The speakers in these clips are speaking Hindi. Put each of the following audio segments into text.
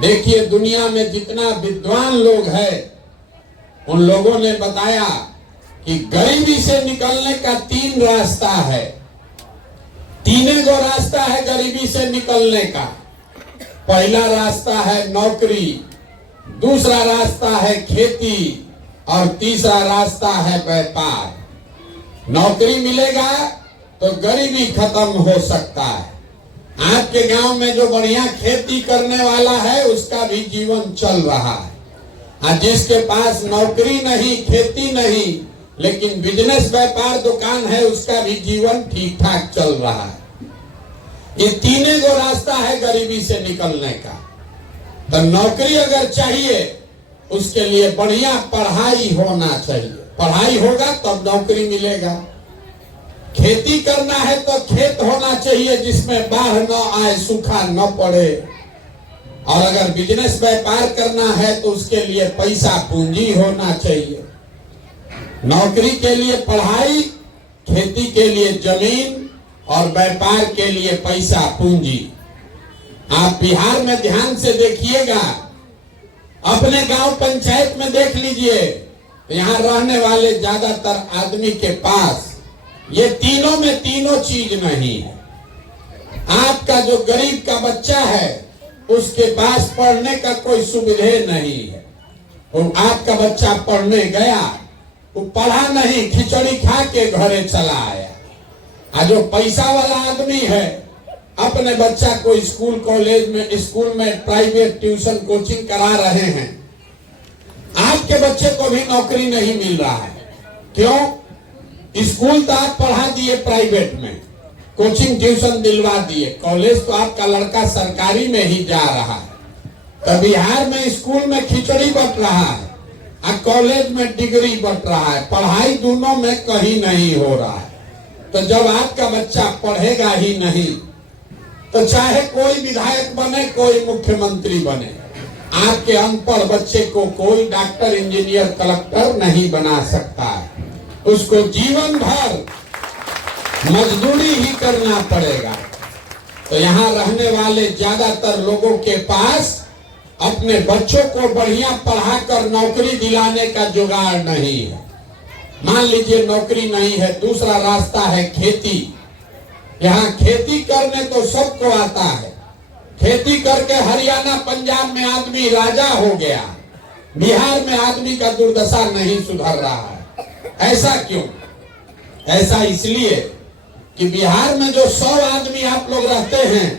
देखिए, दुनिया में जितना विद्वान लोग हैं उन लोगों ने बताया कि गरीबी से निकलने का 3 रास्ता है। 3 गो रास्ता है गरीबी से निकलने का। पहला रास्ता है नौकरी, दूसरा रास्ता है खेती और तीसरा रास्ता है व्यापार। नौकरी मिलेगा तो गरीबी खत्म हो सकता है। आपके गांव में जो बढ़िया खेती करने वाला है उसका भी जीवन चल रहा है, और जिसके पास नौकरी नहीं, खेती नहीं, लेकिन बिजनेस व्यापार दुकान है, उसका भी जीवन ठीक ठाक चल रहा है। ये 3 गो रास्ता है गरीबी से निकलने का। तो नौकरी अगर चाहिए उसके लिए बढ़िया पढ़ाई होना चाहिए। पढ़ाई होगा तब नौकरी मिलेगा। खेती करना है तो खेत होना चाहिए जिसमें बाढ़ न आए, सूखा न पड़े। और अगर बिजनेस व्यापार करना है तो उसके लिए पैसा पूंजी होना चाहिए। नौकरी के लिए पढ़ाई, खेती के लिए जमीन और व्यापार के लिए पैसा पूंजी। आप बिहार में ध्यान से देखिएगा, अपने गांव पंचायत में देख लीजिए, यहाँ रहने वाले ज्यादातर आदमी के पास ये तीनों में तीनों चीज नहीं है। आपका जो गरीब का बच्चा है उसके पास पढ़ने का कोई सुविधा नहीं है। और आपका बच्चा पढ़ने गया, वो पढ़ा नहीं, खिचड़ी खा के घरे चला आया। और जो पैसा वाला आदमी है अपने बच्चा को स्कूल कॉलेज में, स्कूल में प्राइवेट ट्यूशन कोचिंग करा रहे हैं। आपके बच्चे को भी नौकरी नहीं मिल रहा है। क्यों? स्कूल तो आप पढ़ा दिए प्राइवेट में, कोचिंग ट्यूशन दिलवा दिए, कॉलेज तो आपका लड़का सरकारी में ही जा रहा है। तो बिहार में स्कूल में खिचड़ी बट रहा है और कॉलेज में डिग्री बट रहा है। पढ़ाई दोनों में कहीं नहीं हो रहा है। तो जब आपका बच्चा पढ़ेगा ही नहीं तो चाहे कोई विधायक बने, कोई मुख्यमंत्री बने, आपके अनपढ़ बच्चे को कोई डॉक्टर, इंजीनियर, कलेक्टर नहीं बना सकता है। उसको जीवन भर मजदूरी ही करना पड़ेगा। तो यहाँ रहने वाले ज्यादातर लोगों के पास अपने बच्चों को बढ़िया पढ़ाकर नौकरी दिलाने का जुगाड़ नहीं है। मान लीजिए नौकरी नहीं है, दूसरा रास्ता है खेती। यहाँ खेती करने तो सबको आता है। खेती करके हरियाणा, पंजाब में आदमी राजा हो गया, बिहार में आदमी का दुर्दशा नहीं सुधर रहा है। ऐसा क्यों? ऐसा इसलिए कि बिहार में जो 100 आदमी आप लोग रहते हैं,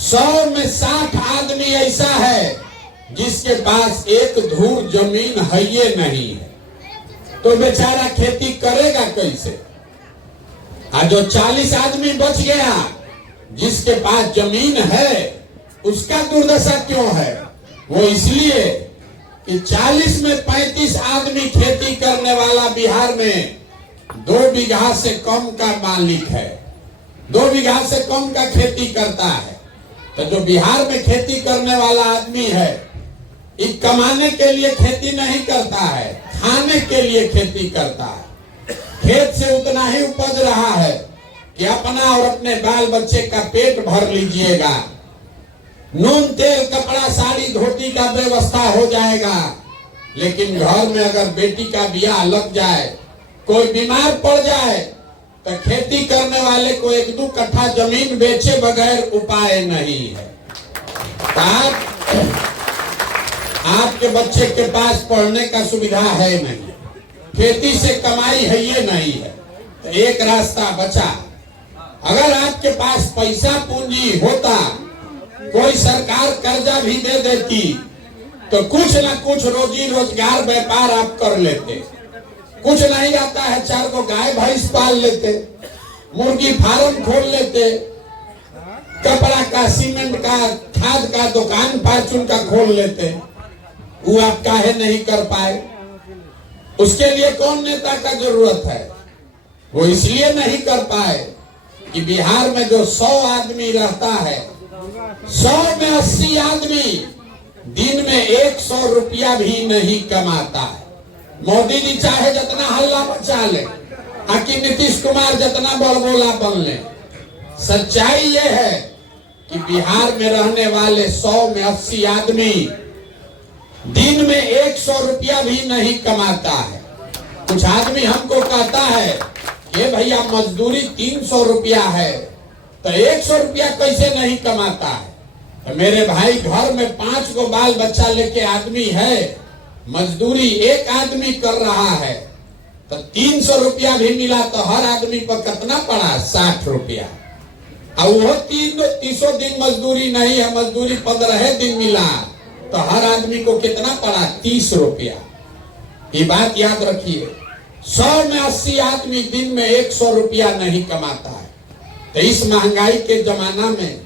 100 में 60 आदमी ऐसा है जिसके पास एक धूर जमीन है ये नहीं है। तो बेचारा खेती करेगा कैसे? और जो 40 आदमी बच गया जिसके पास जमीन है, उसका दुर्दशा क्यों है? वो इसलिए कि 40 में 35 आदमी खेती करने वाला बिहार में 2 बीघा से कम का मालिक है, 2 बीघा से कम का खेती करता है। तो जो बिहार में खेती करने वाला आदमी है, ये कमाने के लिए खेती नहीं करता है, खाने के लिए खेती करता है। खेत से उतना ही उपज रहा है कि अपना और अपने बाल बच्चे का पेट भर लीजिएगा। नून, तेल, कपड़ा, साड़ी, धोती का व्यवस्था हो जाएगा। लेकिन घर में अगर बेटी का ब्याह लग जाए, कोई बीमार पड़ जाए, तो खेती करने वाले को 1-2 कट्ठा जमीन बेचे बगैर उपाय नहीं है। आपके बच्चे के पास पढ़ने का सुविधा है नहीं, खेती से कमाई है ये नहीं है, तो एक रास्ता बचा। अगर आपके पास पैसा पूंजी होता, कोई सरकार कर्जा भी दे देती, तो कुछ ना कुछ रोजी रोजगार व्यापार आप कर लेते। कुछ नहीं आता है, 4 को गाय भैंस पाल लेते, मुर्गी फार्म खोल लेते, कपड़ा का, सीमेंट का, खाद का दुकान फार्चून का खोल लेते। वो आप काहे नहीं कर पाए? उसके लिए कौन नेता का जरूरत है? वो इसलिए नहीं कर पाए कि बिहार में जो 100 आदमी रहता है, 100 में 80 आदमी दिन में 100 रुपया भी नहीं कमाता है। मोदी जी चाहे जितना हल्ला मचा ले, कि नीतीश कुमार जितना बड़बोला बन ले, सच्चाई ये है कि बिहार में रहने वाले 100 में 80 आदमी दिन में 100 रुपया भी नहीं कमाता है। कुछ आदमी हमको कहता है कि भैया मजदूरी 300 रुपया है तो 100 रुपया कैसे नहीं कमाता है। तो मेरे भाई, घर में 5 गो बाल बच्चा लेके आदमी है, मजदूरी एक आदमी कर रहा है तो 300 रुपया भी मिला तो हर आदमी पर कितना पड़ा? 60 रुपया। और वो 300 दिन मजदूरी नहीं है, मजदूरी 15 दिन मिला तो हर आदमी को कितना पड़ा? 30 रुपया। ये बात याद रखिए, 100 में 80 आदमी दिन में 100 रुपया नहीं कमाता है। तो इस महंगाई के जमाना में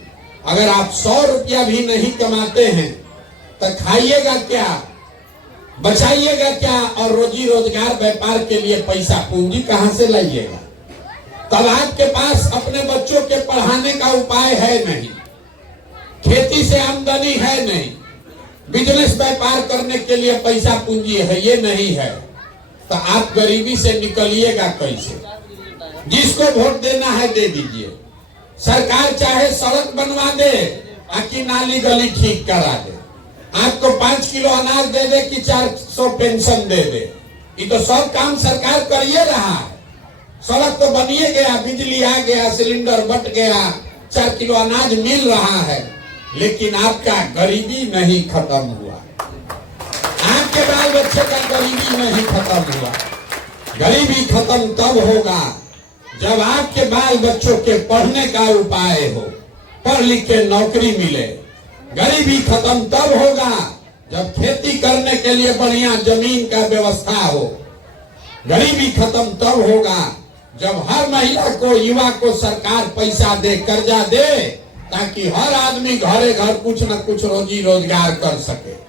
अगर आप 100 रुपया भी नहीं कमाते हैं तो खाइएगा क्या, बचाइएगा क्या, और रोजी रोजगार व्यापार के लिए पैसा पूंजी कहां से लाइएगा? तब आपके पास अपने बच्चों के पढ़ाने का उपाय है नहीं, खेती से आमदनी है नहीं, बिजनेस व्यापार करने के लिए पैसा पूंजी है ये नहीं है, तो आप गरीबी से निकलिएगा कैसे? जिसको वोट देना है दे दीजिए। सरकार चाहे सड़क बनवा दे आकि नाली गली ठीक करा दे, आपको 5 किलो अनाज दे दे कि 400 पेंशन दे दे, ये तो सब काम सरकार करिए रहा है। सड़क तो बनिए गया, बिजली आ गया, सिलेंडर बट गया, 4 किलो अनाज मिल रहा है, लेकिन आपका गरीबी नहीं खत्म हुआ, आपके बाल बच्चे का गरीबी नहीं खत्म हुआ। गरीबी खत्म तब होगा जब आपके बाल बच्चों के पढ़ने का उपाय हो, पढ़ लिख के नौकरी मिले। गरीबी खत्म तब होगा जब खेती करने के लिए बढ़िया जमीन का व्यवस्था हो। गरीबी खत्म तब होगा जब हर महिला को, युवा को सरकार पैसा दे, कर्जा दे, ताकि हर आदमी घरे घर कुछ न कुछ रोजी रोजगार कर सके।